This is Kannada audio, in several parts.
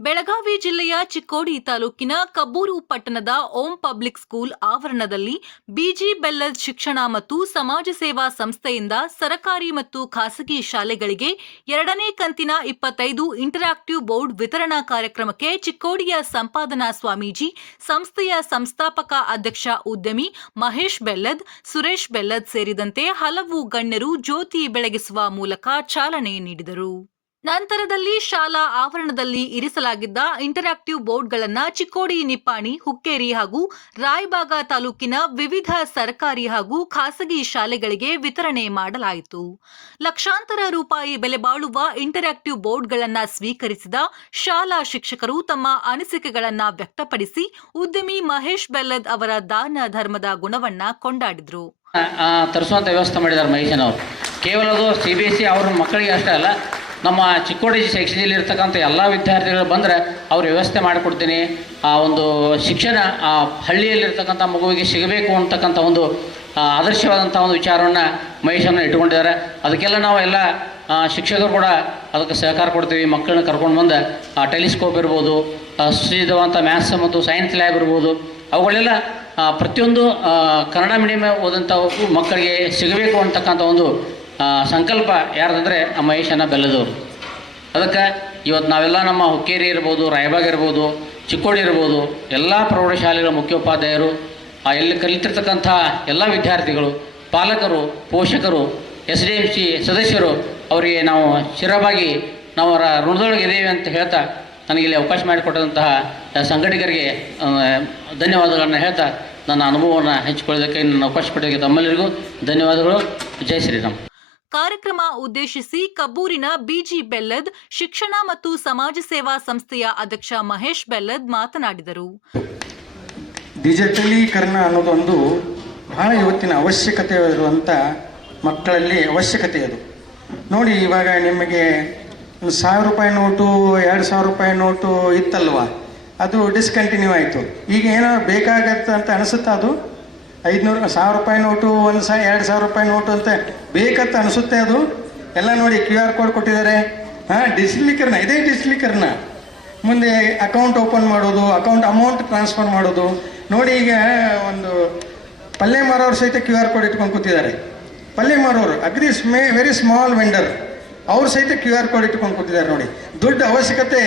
ಬೆಳಗಾವಿ ಜಿಲ್ಲೆಯ ಚಿಕ್ಕೋಡಿ ತಾಲೂಕಿನ ಕಬ್ಬೂರು ಪಟ್ಟಣದ ಓಂ ಪಬ್ಲಿಕ್ ಸ್ಕೂಲ್ ಆವರಣದಲ್ಲಿ ಬಿಜಿ ಬೆಲ್ಲದ್ ಶಿಕ್ಷಣ ಮತ್ತು ಸಮಾಜ ಸೇವಾ ಸಂಸ್ಥೆಯಿಂದ ಸರಕಾರಿ ಮತ್ತು ಖಾಸಗಿ ಶಾಲೆಗಳಿಗೆ ಎರಡನೇ ಕಂತಿನ ಇಪ್ಪತ್ತೈದು ಇಂಟರಾಕ್ಟಿವ್ ಬೋರ್ಡ್ ವಿತರಣಾ ಕಾರ್ಯಕ್ರಮಕ್ಕೆ ಚಿಕ್ಕೋಡಿಯ ಸಂಪಾದನಾ ಸ್ವಾಮೀಜಿ, ಸಂಸ್ಥೆಯ ಸಂಸ್ಥಾಪಕ ಅಧ್ಯಕ್ಷ ಉದ್ಯಮಿ ಮಹೇಶ್ ಬೆಲ್ಲದ್, ಸುರೇಶ್ ಬೆಲ್ಲದ್ ಸೇರಿದಂತೆ ಹಲವು ಗಣ್ಯರು ಜ್ಯೋತಿ ಬೆಳಗಿಸುವ ಮೂಲಕ ಚಾಲನೆ ನೀಡಿದರು. ನಂತರದಲ್ಲಿ ಶಾಲಾ ಆವರಣದಲ್ಲಿ ಇರಿಸಲಾಗಿದ್ದ ಇಂಟರಾಕ್ಟಿವ್ ಬೋರ್ಡ್ಗಳನ್ನು ಚಿಕ್ಕೋಡಿ ನಿಪ್ಪಾಣಿ ಹುಕ್ಕೇರಿ ಹಾಗೂ ರಾಯಬಾಗ ತಾಲೂಕಿನ ವಿವಿಧ ಸರ್ಕಾರಿ ಹಾಗೂ ಖಾಸಗಿ ಶಾಲೆಗಳಿಗೆ ವಿತರಣೆ ಮಾಡಲಾಯಿತು. ಲಕ್ಷಾಂತರ ರೂಪಾಯಿ ಬೆಲೆ ಬಾಳುವ ಇಂಟರಾಕ್ಟಿವ್ ಬೋರ್ಡ್ಗಳನ್ನು ಸ್ವೀಕರಿಸಿದ ಶಾಲಾ ಶಿಕ್ಷಕರು ತಮ್ಮ ಅನಿಸಿಕೆಗಳನ್ನ ವ್ಯಕ್ತಪಡಿಸಿ ಉದ್ಯಮಿ ಮಹೇಶ್ ಬೆಲ್ಲದ್ ಅವರ ದಾನ ಧರ್ಮದ ಗುಣವನ್ನ ಕೊಂಡಾಡಿದ್ರು. ಆ, ತರಿಸುವಂಥ ವ್ಯವಸ್ಥೆ ಮಾಡಿದ್ದಾರೆ ಮಹೇಶನವರು. ಕೇವಲ ಅದು ಸಿ ಬಿ ಎಸ್ ಸಿ ಅವ್ರ ಮಕ್ಕಳಿಗೆ ಅಷ್ಟೇ ಅಲ್ಲ ನಮ್ಮ ಚಿಕ್ಕೋಡಿ ಸೆಕ್ಷನಲ್ಲಿ ಇರ್ತಕ್ಕಂಥ ಎಲ್ಲ ವಿದ್ಯಾರ್ಥಿಗಳು ಬಂದರೆ ಅವ್ರ ವ್ಯವಸ್ಥೆ ಮಾಡಿಕೊಡ್ತೀನಿ. ಆ ಒಂದು ಶಿಕ್ಷಣ, ಆ ಹಳ್ಳಿಯಲ್ಲಿರ್ತಕ್ಕಂಥ ಮಗುವಿಗೆ ಸಿಗಬೇಕು ಅಂತಕ್ಕಂಥ ಒಂದು ಆದರ್ಶವಾದಂಥ ಒಂದು ವಿಚಾರವನ್ನು ಮಹೇಶನ್ನು ಇಟ್ಕೊಂಡಿದ್ದಾರೆ ಅದಕ್ಕೆಲ್ಲ ನಾವು ಎಲ್ಲ ಶಿಕ್ಷಕರು ಕೂಡ ಅದಕ್ಕೆ ಸಹಕಾರ ಕೊಡ್ತೀವಿ. ಮಕ್ಕಳನ್ನ ಕರ್ಕೊಂಡು ಬಂದು, ಆ, ಟೆಲಿಸ್ಕೋಪ್ ಇರ್ಬೋದು ಸುಸಿದ್ಧವಂಥ ಮ್ಯಾಥ್ಸ್ ಮತ್ತು ಸೈನ್ಸ್ ಲ್ಯಾಬ್ ಇರ್ಬೋದು. ಅವುಗಳೆಲ್ಲ ಪ್ರತಿಯೊಂದು ಕನ್ನಡ ಮೀಡಿಯಮ್ ಓದಂಥವು ಮಕ್ಕಳಿಗೆ ಸಿಗಬೇಕು ಅಂತಕ್ಕಂಥ ಒಂದು ಸಂಕಲ್ಪ ಯಾರ್ದಂದರೆ ಆ ಮಹೇಶನ ಬೆಲ್ಲದವರು. ಅದಕ್ಕೆ ಇವತ್ತು ನಾವೆಲ್ಲ ನಮ್ಮ ಹುಕ್ಕೇರಿ ಇರ್ಬೋದು, ರಾಯಬಾಗ್ ಇರ್ಬೋದು, ಚಿಕ್ಕೋಡಿ ಇರ್ಬೋದು, ಎಲ್ಲ ಪ್ರೌಢಶಾಲೆಗಳ ಮುಖ್ಯೋಪಾಧ್ಯಾಯರು, ಆ, ಎಲ್ಲಿ ಕಲಿತಿರ್ತಕ್ಕಂಥ ಎಲ್ಲ ವಿದ್ಯಾರ್ಥಿಗಳು, ಪಾಲಕರು, ಪೋಷಕರು, ಎಸ್ ಡಿ ಎಂ ಸಿ ಸದಸ್ಯರು, ಅವರಿಗೆ ನಾವು ಶಿರವಾಗಿ ನಾವು ಋಣದೊಳಗೆ ಇದ್ದೇವೆ ಅಂತ ಹೇಳ್ತಾ ನನಗೆ ಇಲ್ಲಿ ಅವಕಾಶ ಮಾಡಿಕೊಟ್ಟಂತಹ ಸಂಘಟಕರಿಗೆ ಧನ್ಯವಾದಗಳನ್ನು ಹೇಳ್ತಾ ನನ್ನ ಅನುಭವವನ್ನು ಹಂಚಿಕೊಳ್ಳೋದಕ್ಕೆ ನನ್ನ ಅವಕಾಶ ಕೊಟ್ಟಿದ್ದಕ್ಕೆ ತಮ್ಮೆಲ್ಲರಿಗೂ ಧನ್ಯವಾದಗಳು. ಜೈ ಶ್ರೀರಾಮ್. ಕಾರ್ಯಕ್ರಮ ಉದ್ದೇಶಿಸಿ ಕಬ್ಬೂರಿನ ಬಿಜಿ ಬೆಲ್ಲದ್ ಶಿಕ್ಷಣ ಮತ್ತು ಸಮಾಜ ಸೇವಾ ಸಂಸ್ಥೆಯ ಅಧ್ಯಕ್ಷ ಮಹೇಶ್ ಬೆಲ್ಲದ್ ಮಾತನಾಡಿದರು. ಡಿಜಿಟಲೀಕರಣ ಅನ್ನೋದೊಂದು ಬಹಳ ಇವತ್ತಿನ ಅವಶ್ಯಕತೆ ಇರುವಂಥ ಮಕ್ಕಳಲ್ಲಿ ಅವಶ್ಯಕತೆ ಅದು. ನೋಡಿ, ಇವಾಗ ನಿಮಗೆ ಒಂದು ಸಾವಿರ ರೂಪಾಯಿ ನೋಟು, ಎರಡು ಸಾವಿರ ರೂಪಾಯಿ ನೋಟು ಇತ್ತಲ್ವ? ಅದು ಡಿಸ್ಕಂಟಿನ್ಯೂ ಆಯಿತು. ಈಗ ಏನೋ ಬೇಕಾಗತ್ತೆ ಅಂತ ಅನಿಸುತ್ತಾ ಅದು? ಐದುನೂರು ಸಾವಿರ ರೂಪಾಯಿ ನೋಟು, ಒಂದು ಸಾವಿರ ಎರಡು ಸಾವಿರ ರೂಪಾಯಿ ನೋಟು ಅಂತ ಬೇಕಂತ ಅನಿಸುತ್ತೆ ಅದು? ಎಲ್ಲ ನೋಡಿ ಕ್ಯೂ ಆರ್ ಕೋಡ್ ಕೊಟ್ಟಿದ್ದಾರೆ. ಹಾಂ ಡಿಜಿಟಲೀಕರಣ ಇದೇ ಡಿಜಿಟಲೀಕರಣ ಮುಂದೆ ಅಕೌಂಟ್ ಓಪನ್ ಮಾಡೋದು, ಅಕೌಂಟ್ ಅಮೌಂಟ್ ಟ್ರಾನ್ಸ್ಫರ್ ಮಾಡೋದು. ನೋಡಿ ಈಗ ಒಂದು ಪಲ್ಯ ಮಾರೋರು ಸಹಿತ ಕ್ಯೂ ಆರ್ ಕೋಡ್ ಇಟ್ಕೊಂಡು ಕೂತಿದ್ದಾರೆ. ಪಲ್ಯ ಮಾರೋರು ಅಗ್ರಿ ಸ್ಮೇ ವೆರಿ ಸ್ಮಾಲ್ ವೆಂಡರ್ ಅವ್ರು ಸಹಿತ ಕ್ಯೂ ಆರ್ ಕೋಡ್ ಇಟ್ಕೊಂಡು ಕೂತಿದ್ದಾರೆ ನೋಡಿ. ದುಡ್ಡು ಅವಶ್ಯಕತೆ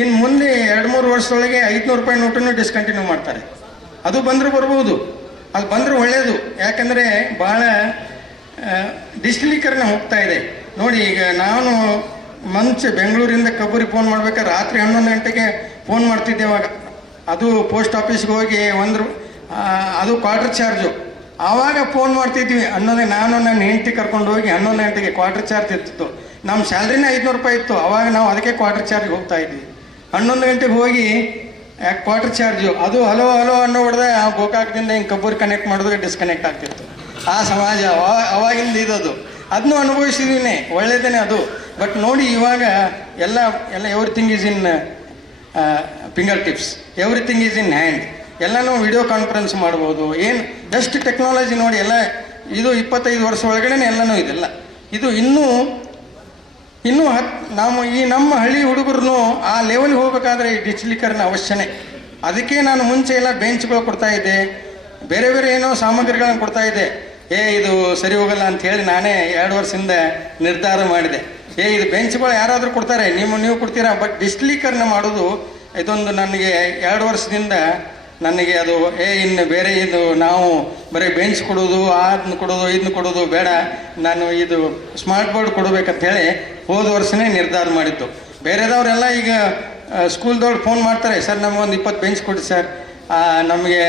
ಇನ್ನು ಮುಂದೆ ಎರಡು ಮೂರು ವರ್ಷದೊಳಗೆ ಐದುನೂರು ರೂಪಾಯಿ ನೋಟನ್ನು ಡಿಸ್ಕಂಟಿನ್ಯೂ ಮಾಡ್ತಾರೆ. ಅದು ಬಂದರೂ ಬರ್ಬೋದು. ಅದು ಬಂದರೂ ಒಳ್ಳೆಯದು ಯಾಕಂದರೆ ಭಾಳ ಡಿಜಿಟಲೀಕರಣ ಹೋಗ್ತಾ ಇದೆ. ನೋಡಿ, ಈಗ ನಾನು ಮುಂಚೆ ಬೆಂಗಳೂರಿಂದ ಕಬ್ಬೂರಿಗೆ ಫೋನ್ ಮಾಡ್ಬೇಕಾದ್ರೆ ರಾತ್ರಿ ಹನ್ನೊಂದು ಗಂಟೆಗೆ ಫೋನ್ ಮಾಡ್ತಿದ್ದೆ ಅವಾಗ ಅದು ಪೋಸ್ಟ್ ಆಫೀಸ್ಗೆ ಹೋಗಿ ಒಂದು ಅದು ಕ್ವಾರ್ಟರ್ ಚಾರ್ಜು ಆವಾಗ ಫೋನ್ ಮಾಡ್ತಿದ್ವಿ. ಹನ್ನೊಂದು, ನಾನು ನನ್ನ ಹೆಂಡತಿ ಕರ್ಕೊಂಡು ಹೋಗಿ ಹನ್ನೊಂದು ಗಂಟೆಗೆ ಕ್ವಾರ್ಟರ್ ಚಾರ್ಜ್ ಇರ್ತಿತ್ತು. ನಮ್ಮ ಸ್ಯಾಲ್ರಿನೇ ಐದುನೂರು ರೂಪಾಯಿ ಇತ್ತು. ಆವಾಗ ನಾವು ಅದಕ್ಕೆ ಕ್ವಾರ್ಟರ್ ಚಾರ್ಜ್ ಹೋಗ್ತಾ ಇದ್ವಿ. ಹನ್ನೊಂದು ಗಂಟೆಗೆ ಹೋಗಿ ಕ್ವಾರ್ಟರ್ ಚಾರ್ಜು ಅದು ಹಲೋ ಹಲೋ ಅನ್ನೋ ಹೊಡೆದ್ರೆ ಆ ಗೋಕಾಕದಿಂದ ಹಿಂಗೆ ಕಬ್ಬೂರ್ ಕನೆಕ್ಟ್ ಮಾಡಿದ್ರೆ ಡಿಸ್ಕನೆಕ್ಟ್ ಆಗ್ತಿತ್ತು. ಆ ಸಮಾಜ, ಅವ- ಅವಾಗಿಂದ ಇದದು ಅದನ್ನು ಅನುಭವಿಸಿದೀನಿ. ಒಳ್ಳೇದೇನೆ ಅದು. ಬಟ್ ನೋಡಿ ಇವಾಗ ಎಲ್ಲ ಎಲ್ಲ everything is in finger tips everything is in hand ಎಲ್ಲನೂ ವಿಡಿಯೋ ಕಾನ್ಫರೆನ್ಸ್ ಮಾಡ್ಬೋದು. ಏನು ಬೆಸ್ಟ್ ಟೆಕ್ನಾಲಜಿ ನೋಡಿ ಎಲ್ಲ, ಇದು ಇಪ್ಪತ್ತೈದು ವರ್ಷ ಒಳಗಡೆ ಎಲ್ಲನೂ ಇದೆಲ್ಲ ಇದು ಇನ್ನೂ ಇನ್ನೂ ಹತ್ ನಾವು ಈ ನಮ್ಮ ಹಳ್ಳಿ ಹುಡುಗರು ಆ ಲೆವೆಲ್ಗೆ ಹೋಗಬೇಕಾದ್ರೆ ಈ ಡಿಜಿಟಲೀಕರಣ ಅವಶ್ಯನೇ. ಅದಕ್ಕೆ ನಾನು ಮುಂಚೆ ಎಲ್ಲ ಬೆಂಚ್ಗಳು ಕೊಡ್ತಾ ಇದ್ದೆ. ಬೇರೆ ಬೇರೆ ಏನೋ ಸಾಮಗ್ರಿಗಳನ್ನು ಕೊಡ್ತಾ ಇದ್ದೆ. ಏ, ಇದು ಸರಿ ಹೋಗಲ್ಲ ಅಂತ ಹೇಳಿ ನಾನೇ ಎರಡು ವರ್ಷದಿಂದ ನಿರ್ಧಾರ ಮಾಡಿದೆ. ಏ, ಇದು ಬೆಂಚ್ಗಳು ಯಾರಾದರೂ ಕೊಡ್ತಾರೆ. ನಿಮ್ಮ ನೀವು ಕೊಡ್ತೀರಾ? ಬಟ್ ಡಿಸ್ಲಿಕರ್ನ ಮಾಡೋದು ಇದೊಂದು ನನಗೆ ಎರಡು ವರ್ಷದಿಂದ ನನಗೆ ಅದು, ಏ, ಇನ್ನು ಬೇರೆ ಇದು ನಾವು ಬರೀ ಬೆಂಚ್ ಕೊಡೋದು ಅದನ್ನ ಕೊಡೋದು ಇದನ್ನ ಕೊಡೋದು ಬೇಡ. ನಾನು ಇದು ಸ್ಮಾರ್ಟ್ ಬೋರ್ಡ್ ಕೊಡಬೇಕಂತ ಹೇಳಿ ಹೋದ ವರ್ಷನೇ ನಿರ್ಧಾರ ಮಾಡಿತ್ತು. ಬೇರೆದವರೆಲ್ಲ ಈಗ ಸ್ಕೂಲ್ದವ್ರು ಫೋನ್ ಮಾಡ್ತಾರೆ, ಸರ್, ನಮಗೊಂದು ಇಪ್ಪತ್ತು ಬೆಂಚ್ ಕೊಡಿ, ಸರ್. ನಮಗೆ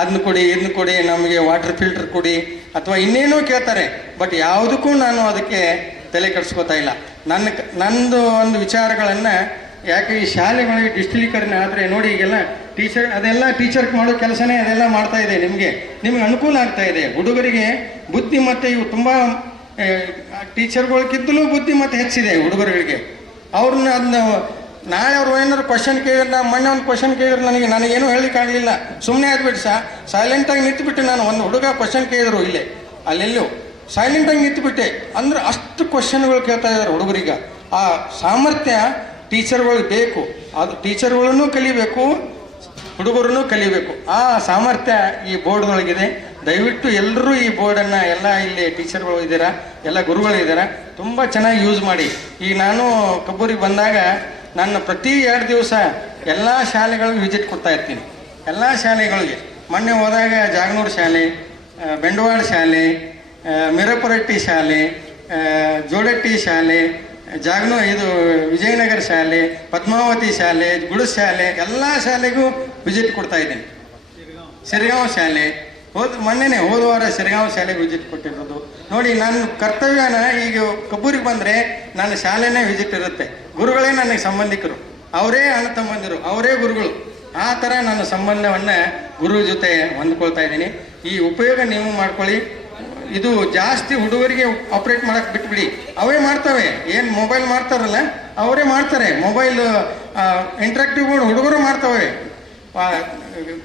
ಅದನ್ನ ಕೊಡಿ ಇದನ್ನ ಕೊಡಿ, ನಮಗೆ ವಾಟರ್ ಫಿಲ್ಟರ್ ಕೊಡಿ. ಅಥವಾ ಇನ್ನೇನೋ ಕೇಳ್ತಾರೆ, ಬಟ್ ಯಾವುದಕ್ಕೂ ನಾನು ಅದಕ್ಕೆ ತಲೆ ಕೆಡಿಸ್ಕೋತಾ ಇಲ್ಲ. ನನ್ನ ನಂದು ಒಂದು ವಿಚಾರಗಳನ್ನು, ಯಾಕೆ ಈ ಶಾಲೆಗಳಿಗೆ ಡಿಜಿಟಲೀಕರಣ ಆದರೆ ನೋಡಿ ಈಗೆಲ್ಲ ಟೀಚರ್ ಅದೆಲ್ಲ ಟೀಚರ್ ಮಾಡೋ ಕೆಲಸನೇ ಅದೆಲ್ಲ ಮಾಡ್ತಾ ಇದೆ ನಿಮಗೆ. ನಿಮಗೆ ಅನುಕೂಲ ಆಗ್ತಾ ಇದೆ. ಹುಡುಗರಿಗೆ ಬುದ್ಧಿ ಮತ್ತು ಇವು ತುಂಬ ಟೀಚರ್ಗಳಿಗಿದ್ದಲೂ ಬುದ್ಧಿ ಮತ್ತೆ ಹೆಚ್ಚಿದೆ ಹುಡುಗರುಗಳಿಗೆ. ಅವ್ರನ್ನ ಅದನ್ನ ನಾಳೆ ಅವ್ರು ಏನಾದ್ರು ಕ್ವಶನ್ ಕೇಳಿದ್ರೆ ನಾ ಮೊನ್ನೆ ಒಂದು ಕ್ವಶನ್ ಕೇಳಿದ್ರೆ ನನಗೆ, ನನಗೇನು ಆಗಲಿಲ್ಲ. ಸುಮ್ಮನೆ ಆದ್ಬಿಟ್ಟು ಸಾ. ಸೈಲೆಂಟಾಗಿ ನಿಂತುಬಿಟ್ಟೆ ನಾನು. ಒಂದು ಹುಡುಗ ಕ್ವಶನ್ ಕೇಳಿದ್ರು ಇಲ್ಲೇ, ಅಲ್ಲೆಲ್ಲೂ. ಸೈಲೆಂಟಾಗಿ ನಿಂತುಬಿಟ್ಟೆ. ಅಂದ್ರೆ ಅಷ್ಟು ಕ್ವಶನ್ಗಳು ಕೇಳ್ತಾ ಇದ್ದಾರೆ ಹುಡುಗರಿಗೆ. ಆ ಸಾಮರ್ಥ್ಯ ಟೀಚರ್ಗಳಿಗೆ ಬೇಕು. ಅದು ಟೀಚರ್ಗಳನ್ನೂ ಕಲಿಬೇಕು, ಹುಡುಗರನ್ನು ಕಲಿಬೇಕು. ಆ ಸಾಮರ್ಥ್ಯ ಈ ಬೋರ್ಡ್ದೊಳಗಿದೆ ದಯವಿಟ್ಟು ಎಲ್ಲರೂ ಈ ಬೋರ್ಡನ್ನು ಎಲ್ಲ ಇಲ್ಲಿ ಟೀಚರ್ಗಳು ಇದ್ದೀರಾ? ಎಲ್ಲ ಗುರುಗಳು ಇದ್ದೀರಾ? ತುಂಬ ಚೆನ್ನಾಗಿ ಯೂಸ್ ಮಾಡಿ. ಈಗ ನಾನು ಕಬ್ಬೂರಿಗೆ ಬಂದಾಗ ನಾನು ಪ್ರತಿ ಎರಡು ದಿವಸ ಎಲ್ಲ ಶಾಲೆಗಳಿಗೂ ವಿಸಿಟ್ ಕೊಡ್ತಾ ಇರ್ತೀನಿ. ಎಲ್ಲ ಶಾಲೆಗಳಿಗೆ. ಮೊನ್ನೆ ಹೋದಾಗ ಜಾಗನೂರು ಶಾಲೆ ಬೆಂಡವಾಡ ಶಾಲೆ ಮಿರಪುರಟ್ಟಿ ಶಾಲೆ ಜೋಡಟ್ಟಿ ಶಾಲೆ, ಜಾಗನೂ ಇದು ವಿಜಯನಗರ ಶಾಲೆ, ಪದ್ಮಾವತಿ ಶಾಲೆ, ಗುಡಸ್ ಶಾಲೆ, ಎಲ್ಲ ಶಾಲೆಗೂ ವಿಸಿಟ್ ಕೊಡ್ತಾ ಇದ್ದೀನಿ. ಸಿರಿಗಾಂವ್ ಶಾಲೆ. ಹೋದ ಮೊನ್ನೆನೆ ಹೋದ ವಾರ ಸಿರಿಗಾಂವ್ ಶಾಲೆಗೆ ವಿಸಿಟ್ ಕೊಟ್ಟಿರೋದು. ನೋಡಿ, ನನ್ನ ಕರ್ತವ್ಯನ ಈಗ ಕಬ್ಬೂರಿಗೆ ಬಂದರೆ ನನ್ನ ಶಾಲೆನೇ ವಿಸಿಟ್ ಇರುತ್ತೆ. ಗುರುಗಳೇ ನನಗೆ ಸಂಬಂಧಿಕರು. ಅವರೇ ಅಣ್ಣ ತಮ್ಮಂದಿರು, ಅವರೇ ಗುರುಗಳು. ಆ ಥರ ನನ್ನ ಸಂಬಂಧವನ್ನು ಗುರು ಜೊತೆ ಹೊಂದ್ಕೊಳ್ತಾ ಇದ್ದೀನಿ. ಈ ಉಪಯೋಗ ನೀವು ಮಾಡ್ಕೊಳ್ಳಿ. ಇದು ಜಾಸ್ತಿ ಹುಡುಗರಿಗೆ ಆಪ್ರೇಟ್ ಮಾಡೋಕೆ ಬಿಟ್ಬಿಡಿ. ಅವೇ ಮಾಡ್ತವೆ. ಏನು ಮೊಬೈಲ್ ಮಾಡ್ತಾರಲ್ಲ, ಅವರೇ ಮಾಡ್ತಾರೆ. ಮೊಬೈಲ್ ಇಂಟ್ರಾಕ್ಟಿವ್ ಹುಡುಗರು ಮಾಡ್ತವೆ.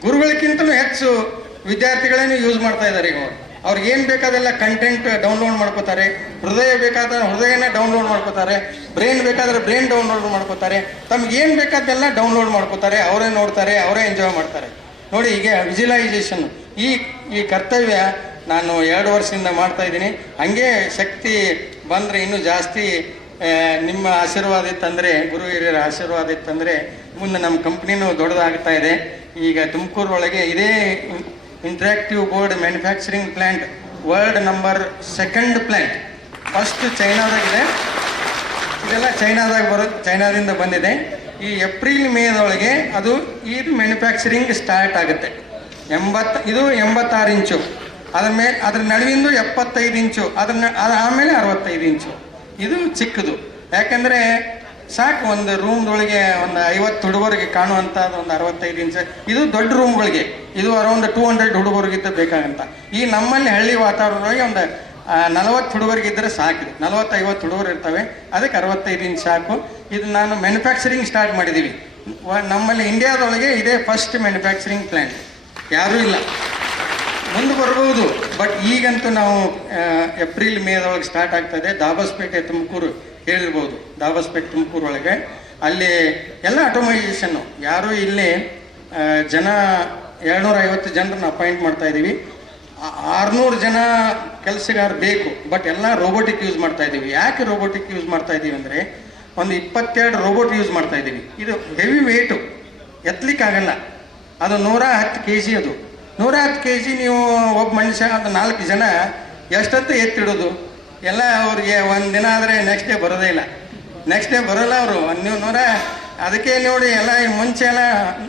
ಗುರುಗಳಿಗಿಂತಲೂ ಹೆಚ್ಚು ವಿದ್ಯಾರ್ಥಿಗಳೇನು ಯೂಸ್ ಮಾಡ್ತಾ ಇದ್ದಾರೆ ಈಗ ಅವ್ರು? ಅವ್ರಿಗೆ ಏನು ಬೇಕಾದೆಲ್ಲ ಕಂಟೆಂಟ್ ಡೌನ್ಲೋಡ್ ಮಾಡ್ಕೋತಾರೆ, ಹೃದಯ ಬೇಕಾದ ಹೃದಯನ ಡೌನ್ಲೋಡ್ ಮಾಡ್ಕೋತಾರೆ ಬ್ರೈನ್ ಬೇಕಾದ್ರೆ ಬ್ರೈನ್ ಡೌನ್ಲೋಡ್ ಮಾಡ್ಕೋತಾರೆ, ತಮ್ಗೆ ಏನು ಬೇಕಾದ್ದೆಲ್ಲ ಡೌನ್ಲೋಡ್ ಮಾಡ್ಕೋತಾರೆ, ಅವರೇ ನೋಡ್ತಾರೆ, ಅವರೇ ಎಂಜಾಯ್ ಮಾಡ್ತಾರೆ. ನೋಡಿ, ಈಗ ವಿಜುವಲೈಸೇಷನ್ ಈ ಈ ಕರ್ತವ್ಯ ನಾನು ಎರಡು ವರ್ಷದಿಂದ ಮಾಡ್ತಾ ಇದ್ದೀನಿ. ಹಾಗೆ ಶಕ್ತಿ ಬಂದರೆ ಇನ್ನೂ ಜಾಸ್ತಿ ನಿಮ್ಮ ಆಶೀರ್ವಾದ ಇತ್ತಂದರೆ, ಗುರು ಹಿರಿಯರ ಆಶೀರ್ವಾದ ಇತ್ತಂದರೆ, ಮುಂದೆ ನಮ್ಮ ಕಂಪ್ನಿನೂ ದೊಡ್ಡದಾಗ್ತಾ ಇದೆ. ಈಗ ತುಮಕೂರು ಒಳಗೆ ಇದೇ interactive board manufacturing plant world number second plant first ಚೈನಾದಾಗಿದೆ. ಇದೆಲ್ಲ ಚೈನಾದಾಗ ಬರೋ, ಚೈನಾದಿಂದ ಬಂದಿದೆ. ಈ ಏಪ್ರಿಲ್ ಮೇದೊಳಗೆ ಅದು ಇದು ಮ್ಯಾನುಫ್ಯಾಕ್ಚರಿಂಗ್ ಸ್ಟಾರ್ಟ್ ಆಗುತ್ತೆ. ಎಂಬತ್ತು, ಇದು ಎಂಬತ್ತಾರು ಇಂಚು. ಅದ್ರ ಮೇಲೆ ಅದ್ರ ನಡುವಿಂದು ಎಪ್ಪತ್ತೈದು ಇಂಚು, ಅದ್ರ ನ- ಅದ್ರ ಆಮೇಲೆ ಅರವತ್ತೈದು ಇಂಚು. ಇದು ಚಿಕ್ಕದು. ಯಾಕಂದರೆ ಸಾಕು, ಒಂದು ರೂಮ್ದೊಳಗೆ ಒಂದು ಐವತ್ತು ಹುಡುಗರಿಗೆ ಕಾಣುವಂಥದ್ದು ಒಂದು ಅರವತ್ತೈದು ಇಂಚ್. ಇದು ದೊಡ್ಡ ರೂಮ್ಗಳಿಗೆ. ಇದು ಅರೌಂಡ್ ಟೂ ಹಂಡ್ರೆಡ್ ಹುಡುಗರಿಗಿದ್ದ ಬೇಕಾಗಂತ. ಈ ನಮ್ಮಲ್ಲಿ ಹಳ್ಳಿ ವಾತಾವರಣದೊಳಗೆ ಒಂದು ನಲವತ್ತು ಹುಡುಗರಿಗಿದ್ದರೆ ಸಾಕಿದೆ ನಲವತ್ತು ಐವತ್ತು ಹುಡುಗರು ಇರ್ತವೆ. ಅದಕ್ಕೆ ಅರವತ್ತೈದು ಇಂಚ್ ಸಾಕು. ಇದು ನಾನು ಮ್ಯಾನುಫ್ಯಾಕ್ಚರಿಂಗ್ ಸ್ಟಾರ್ಟ್ ಮಾಡಿದ್ದೀವಿ ನಮ್ಮಲ್ಲಿ ಇಂಡಿಯಾದೊಳಗೆ ಇದೇ ಫಸ್ಟ್ ಮ್ಯಾನುಫ್ಯಾಕ್ಚರಿಂಗ್ ಪ್ಲ್ಯಾಂಟ್ ಯಾರೂ ಇಲ್ಲ. ಮುಂದೆ ಬರ್ಬೋದು. ಬಟ್ ಈಗಂತೂ ನಾವು ಏಪ್ರಿಲ್, ಮೇದೊಳಗೆ ಸ್ಟಾರ್ಟ್ ಆಗ್ತದೆ. ದಾಬಸ್ಪೇಟೆ, ತುಮಕೂರು. ದಾಬಸ್ಪೇಟೆ ತುಮಕೂರು ಒಳಗೆ. ಅಲ್ಲಿ ಎಲ್ಲ ಆಟೋಮೈಸೇಷನ್ನು ಯಾರೂ ಇಲ್ಲಿ ಜನ ಎರಡುನೂರ ಐವತ್ತು ಜನರನ್ನ ಅಪಾಯಿಂಟ್ ಮಾಡ್ತಾ ಇದ್ದೀವಿ ಆರುನೂರು ಜನ ಕೆಲಸಗಾರ ಬೇಕು ಬಟ್ ಎಲ್ಲ ರೋಬೋಟಿಕ್ ಯೂಸ್ ಮಾಡ್ತಾ ಇದ್ದೀವಿ ಯಾಕೆ ರೋಬೋಟಿಕ್ ಯೂಸ್ ಮಾಡ್ತಾ ಇದ್ದೀವಿ ಅಂದರೆ, ಒಂದು ಇಪ್ಪತ್ತೆರಡು ರೋಬೋಟ್ ಯೂಸ್ ಮಾಡ್ತಾ ಇದ್ದೀವಿ ಇದು ಹೆವಿ ವೇಟು ಎತ್ತಲಿಕ್ಕಾಗಲ್ಲ ಅದು ನೂರ ಹತ್ತು ಕೆ ಜಿ ಅದು. ನೂರ ಹತ್ತು ಕೆ ಜಿ ನೀವು ಒಬ್ಬ ಮನುಷ್ಯ, ಅದು ನಾಲ್ಕು ಜನ ಎಷ್ಟೊತ್ತು ಎತ್ತಿಡೋದು? ಎಲ್ಲ ಅವ್ರಿಗೆ ಒಂದು ದಿನ ಆದರೆ ನೆಕ್ಸ್ಟ್ ಡೇ ಬರೋದೇ ಇಲ್ಲ. ನೆಕ್ಸ್ಟ್ ಡೇ ಬರೋಲ್ಲ ಅವರು. ನೀವು ನೂರ ಅದಕ್ಕೆ ನೋಡಿ ಎಲ್ಲ ಮುಂಚೆ ಎಲ್ಲ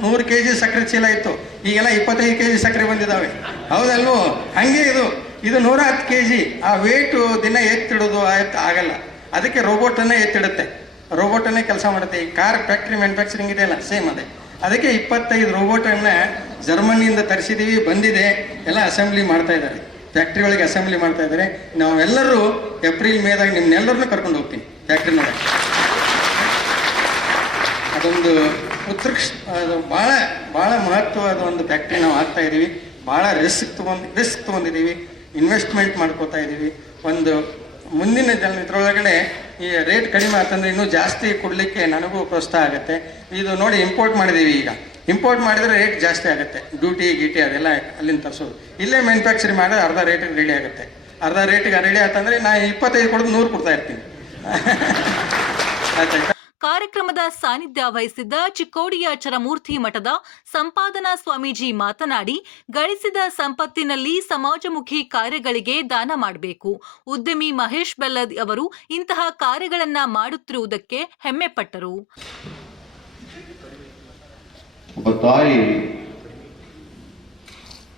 ನೂರು ಕೆ ಜಿ ಸಕ್ಕರೆ ಚೀಲ ಇತ್ತು. ಈಗೆಲ್ಲ ಇಪ್ಪತ್ತೈದು ಕೆ ಜಿ ಸಕ್ಕರೆ ಬಂದಿದ್ದಾವೆ ಹೌದಲ್ವೋ? ಹಾಗೆ ಇದು. ಇದು ನೂರ ಹತ್ತು ಕೆ ಜಿ ಆ ವೇಟು ದಿನ ಎತ್ತಿಡೋದು ಆಯ್ತು ಆಗಲ್ಲ. ಅದಕ್ಕೆ ರೋಬೋಟನ್ನೇ ಎತ್ತಿಡುತ್ತೆ. ರೋಬೋಟನ್ನೇ ಕೆಲಸ ಮಾಡುತ್ತೆ. ಈ ಕಾರ್ ಫ್ಯಾಕ್ಟ್ರಿ ಮ್ಯಾನುಫ್ಯಾಕ್ಚರಿಂಗ್ ಇದೆಯಲ್ಲ ಸೇಮ್ ಅದೇ. ಅದಕ್ಕೆ ಇಪ್ಪತ್ತೈದು ರೋಬೋಟನ್ನು ಜರ್ಮನಿಯಿಂದ ತರಿಸಿದ್ದೀವಿ ಬಂದಿದೆ. ಎಲ್ಲ ಅಸೆಂಬ್ಲಿ ಮಾಡ್ತಾ ಇದ್ದಾರೆ. ಫ್ಯಾಕ್ಟ್ರಿ ಒಳಗೆ ಅಸೆಂಬ್ಲಿ ಮಾಡ್ತಾ ಇದ್ದಾರೆ ನಾವೆಲ್ಲರೂ ಏಪ್ರಿಲ್, ಮೇದಾಗ ನಿಮ್ಮನ್ನೆಲ್ಲರನ್ನೂ ಕರ್ಕೊಂಡು ಹೋಗ್ತೀನಿ ಫ್ಯಾಕ್ಟ್ರಿ ನೋಡಕ್ಕೆ. ಅದೊಂದು ಉತ್ಕೃಷ್ಟ ಅದು ಭಾಳ ಭಾಳ ಮಹತ್ವದ ಒಂದು ಫ್ಯಾಕ್ಟ್ರಿ ನಾವು ಆಗ್ತಾ ಇದ್ದೀವಿ ಭಾಳ ರಿಸ್ಕ್ ತೊಗೊಂಡು, ರಿಸ್ಕ್ ತೊಗೊಂಡಿದ್ದೀವಿ ಇನ್ವೆಸ್ಟ್ಮೆಂಟ್ ಮಾಡ್ಕೋತಾ ಇದ್ದೀವಿ ಒಂದು ಮುಂದಿನ ಜನ ಇದ್ರೊಳಗಡೆ ಈ ರೇಟ್ ಕಡಿಮೆ ಆತಂದ್ರೆ ಇನ್ನೂ ಜಾಸ್ತಿ ಕೊಡಲಿಕ್ಕೆ ನನಗೂ ಪ್ರೋತ್ಸಾಹ ಆಗುತ್ತೆ. ಇದು ನೋಡಿ ಇಂಪೋರ್ಟ್ ಮಾಡಿದ್ದೀವಿ ಈಗ. ಇಂಪೋರ್ಟ್ ಮಾಡಿದರೆ ರೇಟ್ ಜಾಸ್ತಿ ಆಗುತ್ತೆ. ಡ್ಯೂಟಿ ಗೀಟಿ ಅದೆಲ್ಲ ಅಲ್ಲಿಂದ ತರಿಸೋದು. ಇಲ್ಲೇ ಮ್ಯಾನುಫ್ಯಾಕ್ಚರಿಂಗ್ ಮಾಡಿದ್ರೆ ಅರ್ಧ ರೇಟಿಗೆ ರೆಡಿ ಆಗುತ್ತೆ. ಅರ್ಧ ರೇಟಿಗೆ ರೆಡಿ ಆಯ್ತಂದ್ರೆ ನಾನು ಇಪ್ಪತ್ತೈದು ಕೊಡೋದು ನೂರು ಕೊಡ್ತಾ ಇರ್ತೀನಿ. ಕಾರ್ಯಕ್ರಮದ ಸಾನ್ನಿಧ್ಯ ವಹಿಸಿದ್ದ ಚಿಕ್ಕೋಡಿಯ ಚರಮೂರ್ತಿ ಮಠದ ಸಂಪಾದನಾ ಸ್ವಾಮೀಜಿ ಮಾತನಾಡಿ, ಗಳಿಸಿದ ಸಂಪತ್ತಿನಲ್ಲಿ ಸಮಾಜಮುಖಿ ಕಾರ್ಯಗಳಿಗೆ ದಾನ ಮಾಡಬೇಕು. ಉದ್ಯಮಿ ಮಹೇಶ್ ಬೆಲ್ಲದ್ ಅವರು ಇಂತಹ ಕಾರ್ಯಗಳನ್ನ ಮಾಡುತ್ತಿರುವುದಕ್ಕೆ ಹೆಮ್ಮೆಪಟ್ಟರು. ಒಬ್ಬ ತಾಯಿ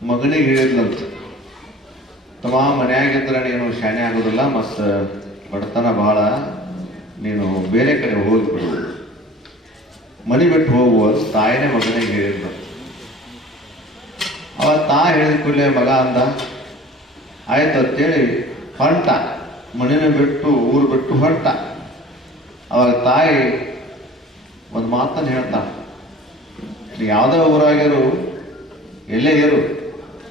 ಮಗನಿಗೆ ಹೇಳಿದ್ಲಂತ, ತಮ್ಮ ಮನೆಯಾಗಿದ್ರೆ ನೀನು ಶಾಣೆ ಆಗೋದಿಲ್ಲ ಮಸ್ತ್ ಬಡತನ ಬಹಳ ನೀನು ಬೇರೆ ಕಡೆ ಹೋಗ್ಬಿಡು ಮನೆ ಬಿಟ್ಟು ಹೋಗುವ ತಾಯಿನೇ ಮಗನಿಗೆ ಹೇಳಿದ್ಲ. ಅವ ತಾ ಹೇಳಿದ ಕೂಡಲೇ ಮಗ ಅಂದ, ಆಯ್ತು ಅಂತೇಳಿ ಹೊಂಟ ಮನೆನ ಬಿಟ್ಟು ಊರು ಬಿಟ್ಟು ಹೊಂಟ ಅವಾಗ ತಾಯಿ ಒಂದು ಮಾತನ್ನು ಹೇಳ್ತಾ ನೀ ಯಾವುದೇ ಊರಾಗಿರು, ಎಲ್ಲೇ ಇರು.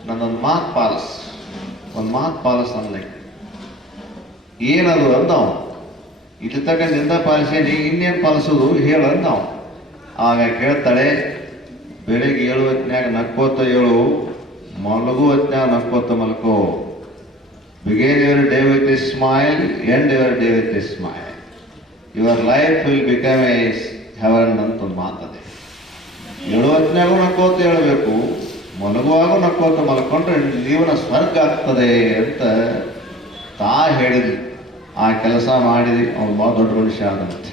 ನನ್ನೊಂದು ಮಾತು ಪಾಲಸ್. ಒಂದು ಮಾತು ಪಾಲಸ್ ಅನ್ಲಿ. ಏನದು ಅಂದ ಇಲ್ಲಿ ತಕ್ಕ ನಿಂದ ಪಾಲಿಸೇನಿ ಇನ್ನೇನು ಪಾಲಿಸೋದು ಹೇಳಂದ್ ಆಗ ಕೇಳ್ತಾಳೆ, ಬೆಳಿಗ್ಗೆ ಏಳು ಹೊತ್ನ್ಯಾಗ ನಕ್ಕೋತ ಏಳು ಮಲಗು ಹೊತ್ನ್ಯಾಗ ನಕ್ಕೋತ ಮಲ್ಕೋ. Begin your day with a smile end your day with a smile your life will become a heaven ಅಂತ ಒಂದು ಮಾತದೆ. ಏಳು ಹೊತ್ನ್ಯಾಗೂ ನಕ್ಕೋತ ಹೇಳಬೇಕು ಮಲಗುವಾಗ ನಕ್ಕೋತ ಮಲ್ಕೊಂಡ್ರೆ ಜೀವನ ಸ್ವರ್ಗ ಆಗ್ತದೆ ಅಂತ ತಾ ಹೇಳಿದ್ವಿ ಆ ಕೆಲಸ ಮಾಡಿದ್ವಿ ಅವ್ನು ಭಾಳ ದೊಡ್ಡ ಮನುಷ್ಯ ಆದಂತೆ.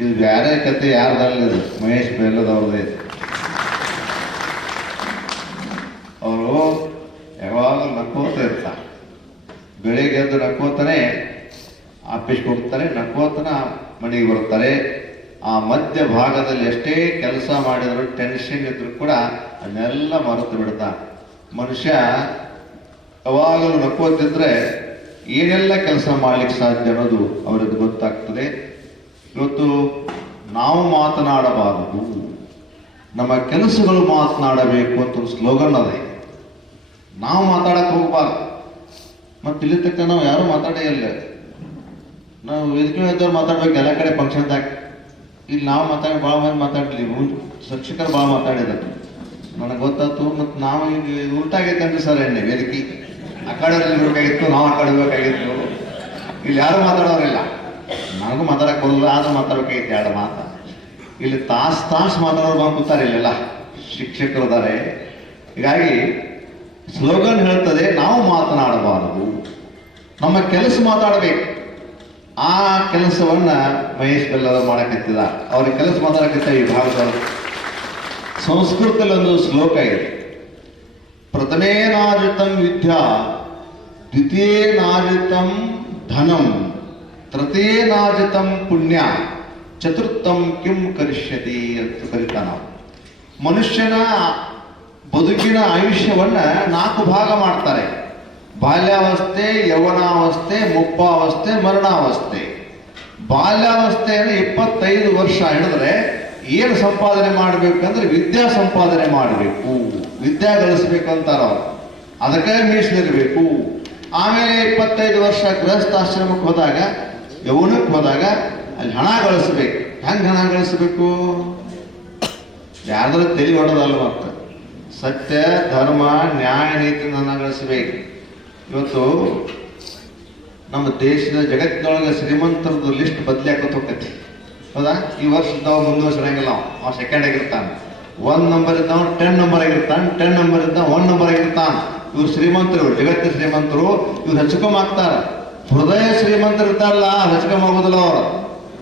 ಇದು ಬೇರೆ ಕತೆ, ಯಾರ್ದಲ್ಲ ಇದು? ಮಹೇಶ್ ಬೆಲ್ಲದವ್ರದೇ ಅವರು ಯಾವಾಗಲೂ ನಕ್ಕೋತ ಇರ್ತಾರೆ. ಬೆಳಿಗ್ಗೆ ಎದ್ದು ನಕ್ಕೋತಾನೆ, ಆಫೀಸ್ಗೆ ಹೋಗ್ತಾರೆ, ನಕ್ಕೋತನ ಮನೆಗೆ ಬರ್ತಾರೆ. ಆ ಮಧ್ಯ ಭಾಗದಲ್ಲಿ ಎಷ್ಟೇ ಕೆಲಸ ಮಾಡಿದ್ರು ಟೆನ್ಷನ್ ಇದ್ರು ಕೂಡ ಅದನ್ನೆಲ್ಲ ಮರೆತು ಬಿಡ್ತಾ ಮನುಷ್ಯ ಯಾವಾಗಲೂ ನಕ್ಕೋತಿದ್ರೆ ಏನೆಲ್ಲ ಕೆಲಸ ಮಾಡ್ಲಿಕ್ಕೆ ಸಾಧ್ಯ ಅನ್ನೋದು ಅವರಿಗೆ ಗೊತ್ತಾಗ್ತದೆ. ಇವತ್ತು ನಾವು ಮಾತನಾಡಬಾರದು. ನಮ್ಮ ಕೆಲಸಗಳು ಮಾತನಾಡಬೇಕು ಅಂತ ಒಂದು ಸ್ಲೋಗನ್ ಅದೇ. ನಾವು ಮಾತಾಡಕ್ಕೆ ಹೋಗ್ಬಾರ್ದು. ಮತ್ತೆ ಇಲ್ಲಿ ತಕ್ಕ ನಾವು ಯಾರು ಮಾತಾಡೇ ಇಲ್ಲ. ನಾವು ಇದ್ದವ್ರು ಮಾತಾಡ್ಬೇಕು, ಎಲ್ಲ ಕಡೆ ಫಂಕ್ಷನ್ದಾಗ ಇಲ್ಲಿ ನಾವು ಮಾತಾಡಿ, ಭಾಳ ಮಂದಿ ಮಾತಾಡ್ಲಿ ಶಿಕ್ಷಕರು ಭಾಳ ಮಾತಾಡಿದ್ರು. ನನಗೆ ಗೊತ್ತಾಯ್ತು ಮತ್ತು ನಾವು ಈಗ ಉಲ್ಟಾಗೈತನ್ರಿ ಸರ್ ಎಣ್ಣೆ, ವೇದಿಕೆ? ಆ ಕಡೆ ಇರ್ಬೇಕಾಗಿತ್ತು, ನಾವು ಆ ಕಡೆ ಇಲ್ಲಿ ಯಾರು ಮಾತಾಡೋರಿಲ್ಲ. ನನಗೂ ಮಾತಾಡಕ್ಕೆ ಬರಲ್ಲ ಆದ್ರೂ ಮಾತಾಡ್ಬೇಕಾಗಿತ್ತು ಎರಡು ಮಾತು. ಇಲ್ಲಿ ತಾಸು ತಾಸು ಮಾತಾಡೋರು ಬಂದು ಕೂತಾರೆ ಇಲ್ಲೆಲ್ಲ ಶಿಕ್ಷಕರು ಇದ್ದಾರೆ ಹೀಗಾಗಿ ಸ್ಲೋಗನ್ ಹೇಳ್ತದೆ, ನಾವು ಮಾತನಾಡಬಾರದು. ನಮ್ಮ ಕೆಲಸ ಮಾತಾಡಬೇಕು. ಆ ಕೆಲಸವನ್ನ ಮಹೇಶ್ ಬೆಲ್ಲದ ಮಾಡಕತ್ತಿದ. ಅವ್ರ ಕೆಲಸ ಮಾತಾಡಕತ್ತ ಈ ಭಾಗದವರು. ಸಂಸ್ಕೃತದಲ್ಲಿ ಒಂದು ಶ್ಲೋಕ ಇದೆ. ಪ್ರಥಮೇನಾಜಿತಂ ವಿದ್ಯಾ ದ್ವಿತೀಯೇನಾಜಿತಂ ಧನಂ ತೃತೀಯೇನಾಜಿತಂ ಪುಣ್ಯ, ಚತುರ್ಥಂ ಕಿಂ ಕರಿಷ್ಯತಿ ಅಂತ ಕರಿತಾ ನಾವು ಮನುಷ್ಯನ ಬದುಕಿನ ಆಯುಷ್ಯವನ್ನ ನಾಲ್ಕು ಭಾಗ ಮಾಡ್ತಾರೆ. ಬಾಲ್ಯಾವಸ್ಥೆ, ಯೌವನಾವಸ್ಥೆ, ಮುಪ್ಪಾವಸ್ಥೆ, ಮರಣಾವಸ್ಥೆ. ಬಾಲ್ಯಾವಸ್ಥೆಯನ್ನು ಇಪ್ಪತ್ತೈದು ವರ್ಷ ಹಿಡಿದ್ರೆ ಏನು ಸಂಪಾದನೆ ಮಾಡಬೇಕಂದ್ರೆ ವಿದ್ಯಾ ಸಂಪಾದನೆ ಮಾಡಬೇಕು. ವಿದ್ಯಾ ಗಳಿಸ್ಬೇಕಂತಾರ ಅವ್ರು. ಅದಕ್ಕೆ ಮೀಸಲಿರಬೇಕು ಆಮೇಲೆ ಇಪ್ಪತ್ತೈದು ವರ್ಷ ಗೃಹಸ್ಥಾಶ್ರಮಕ್ಕೆ ಹೋದಾಗ, ಯೌವನಕ್ಕೆ ಹೋದಾಗ ಅಲ್ಲಿ ಹಣ ಗಳಿಸ್ಬೇಕು. ಹೆಂಗೆ ಹಣ ಗಳಿಸ್ಬೇಕು? ಯಾರಾದ್ರೂ ತಲೆ ಹೊಡೋದಲ್ವ ಸತ್ಯ, ಧರ್ಮ, ನ್ಯಾಯ ನೀತಿ ಹಣ ಗಳಿಸ್ಬೇಕು. ಇವತ್ತು ನಮ್ಮ ದೇಶದ ಜಗತ್ತಿನೊಳಗೆ ಶ್ರೀಮಂತರದ್ದು ಲಿಸ್ಟ್ ಬದಲಿ ಹಾಕೋತ ಹೋಗ್ತೈತಿ. ಹೌದಾ? ಈ ವರ್ಷದವ ಮುಂದುವರ್ಸರಂಗಿಲ್ಲ ಅವ ಸೆಕೆಂಡ್ ಆಗಿರ್ತಾನೆ. ಒನ್ ನಂಬರ್ ಅವ್ನು ಟೆನ್ ನಂಬರ್ ಆಗಿರ್ತಾನೆ. ಟೆನ್ ನಂಬರ್ ಇದ್ದ ಒನ್ ನಂಬರ್ ಆಗಿರ್ತಾನೆ. ಇವ್ರು ಶ್ರೀಮಂತರು, ಜಗತ್ತಿನ ಶ್ರೀಮಂತರು, ಇವ್ರು ಹಚ್ಕಮ್ ಹಾಕ್ತಾರ. ಹೃದಯ ಶ್ರೀಮಂತರು ಇರ್ತಾರಲ್ಲ ಹಚ್ಕಮ್ ಆಗೋದಿಲ್ಲ ಅವರು.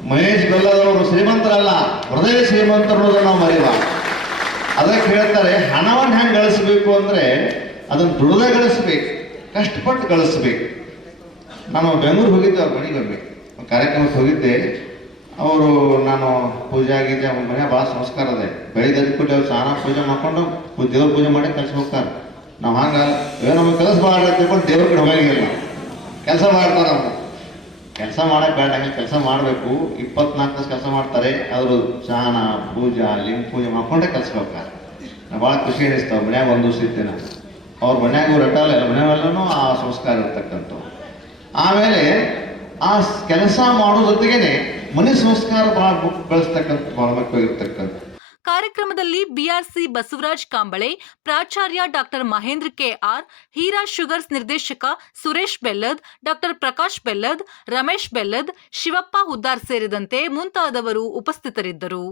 ಮಹೇಶ್ ಬೆಲ್ಲದವರು ಶ್ರೀಮಂತರಲ್ಲ, ಹೃದಯ ಶ್ರೀಮಂತರು ನಾವು ಮರೆಯುವ. ಅದಕ್ಕೆ ಹೇಳ್ತಾರೆ, ಹಣವನ್ನು ಹೆಂಗೆ ಗಳಿಸ್ಬೇಕು ಅಂದ್ರೆ ಅದನ್ನು ದುಡ್ದೇ ಗಳಿಸ್ಬೇಕು. ಕಷ್ಟಪಟ್ಟು ಗಳಿಸ್ಬೇಕು ನಾನು ಬೆಂಗಳೂರು ಹೋಗಿದ್ದೆ, ಅವ್ರ ಮನೆಗೆ ಒಮ್ಮೆ ಒಂದು ಕಾರ್ಯಕ್ರಮಕ್ಕೆ ಹೋಗಿದ್ದೆ. ಅವರು ನಾನು ಪೂಜೆ ಆಗಿದ್ದೆ, ಅವ್ರ ಮನೆ ಭಾಳ ಸಂಸ್ಕಾರ ಅದೇ. ಬೆಳಿಗ್ಗೆ ಕೂಡಿ ಅವ್ರು ಸ್ನಾನ, ಪೂಜೆ ಮಾಡ್ಕೊಂಡು ದೇವ್ರ ಪೂಜೆ ಮಾಡಿ ಕೆಲಸ ಹೋಗ್ತಾರೆ. ನಾವು ಹಂಗ ಏನೋ ಕೆಲಸ ಮಾಡಿ ತಿಳ್ಕೊಂಡು ದೇವ್ರ ಕಡೆ ಹೋಗಿಲ್ಲ ಕೆಲಸ ಮಾಡ್ತಾರೆ ಅವರು. ಕೆಲಸ ಮಾಡಕ್ಕೆ ಬೇಡ ಕೆಲಸ ಮಾಡಬೇಕು. ಇಪ್ಪತ್ನಾಲ್ಕು ತಾಸು ಕೆಲಸ ಮಾಡ್ತಾರೆ. ಅವರು ಸ್ನಾನ, ಪೂಜಾ, ಲಿಂಗ ಪೂಜೆ ಮಾಡ್ಕೊಂಡೇ ಕೆಲಸ ಹೋಗ್ತಾರೆ ಭಾಳ ಖುಷಿ ಅನಿಸ್ತಾವ ಮನ್ಯಾಗ ಒಂದು ದಿವಸ ನಾನು. ಅವ್ರ ಮನ್ಯಾಗೂ ರಟಾಲ ಎಲ್ಲ ಮನೆಯಲ್ಲೆಲ್ಲೂ ಆ ಸಂಸ್ಕಾರ ಇರ್ತಕ್ಕಂಥವು. ಆಮೇಲೆ ಆ ಕೆಲಸ ಮಾಡೋ ಜೊತೆಗೇನೆ ಮನೆ ಸಂಸ್ಕಾರ ಬಹಳ ಬೆಳೆಸ್ತಕ್ಕಂಥ ಬಹಳ ಮುಖ್ಯವಾಗಿರ್ತಕ್ಕಂಥ ಕಾರ್ಯಕ್ರಮದಲ್ಲಿ ಬಿಆರ್ಸಿ ಬಸವರಾಜ್ ಕಾಂಬಳೆ, ಪ್ರಾಚಾರ್ಯ doctor Mahendra K R, Hira sugars ನಿರ್ದೇಶಕ ಸುರೇಶ್ ಬೆಲ್ಲದ್, ಡಾಕ್ಟರ್ ಪ್ರಕಾಶ್ ಬೆಲ್ಲದ್, ರಮೇಶ್ ಬೆಲ್ಲದ್, ಶಿವಪ್ಪ ಹುದ್ದಾರ್ ಸೇರಿದಂತೆ ಮುಂತಾದವರು ಉಪಸ್ಥಿತರಿದ್ದರು.